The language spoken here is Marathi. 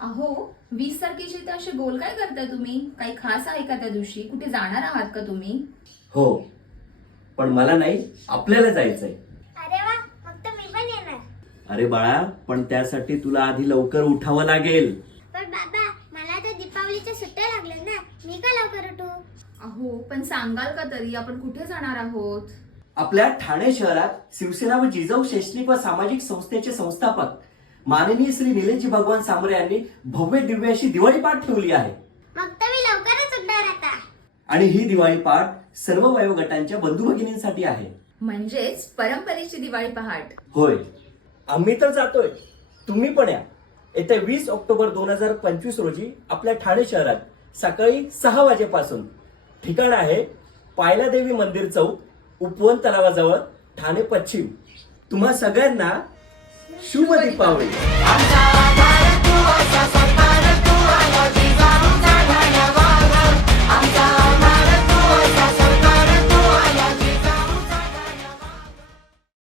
अहो 20 तारखेची तर असे गोल काय करताय तुम्ही? काही खास आहे का त्या दिवशी? कुठे जाणार आहात का तुम्ही? हो, पण मला नाही, आपल्याला जायचंय. अरे वा, मग तर मी पण येणार. अरे बाळा, पण त्यासाठी तुला आधी लवकर उठावं लागेल. पण बाबा, मला तर दीपावलीच्या सुट्ट्या लागल्या ना, मी का लवकर उठू? अहो पण सांगाल का तरी आपण कुठे जाणार आहोत? आपल्या ठाणे शहरात शिवसेना व जिजाऊ शैक्षणिक व सामाजिक संस्थेचे संस्थापक माननीय श्री निलेशजी भगवान सांबरे यांनी भव्य दिव्य अशी दिवाळी पाठ ठेवली आहे. मग तर मी लवकरच उठणार आता. आणि ही दिवाळी पाठ सर्व वयोगटांच्या बंधू भगिनींसाठी आहे. म्हणजेच परंपरेची दिवाळी पहाट. होय, आम्ही तर जातोय, तुम्ही पण या. येत्या 20 ऑक्टोबर 2025 रोजी आपल्या ठाणे शहरात सकाळी 6 वाजेपासून. ठिकाण आहे पायलादेवी मंदिर चौक, उपवन तलावाजवळ, ठाणे पश्चिम. तुम्हा सगळ्यांना शुभ दीपावली.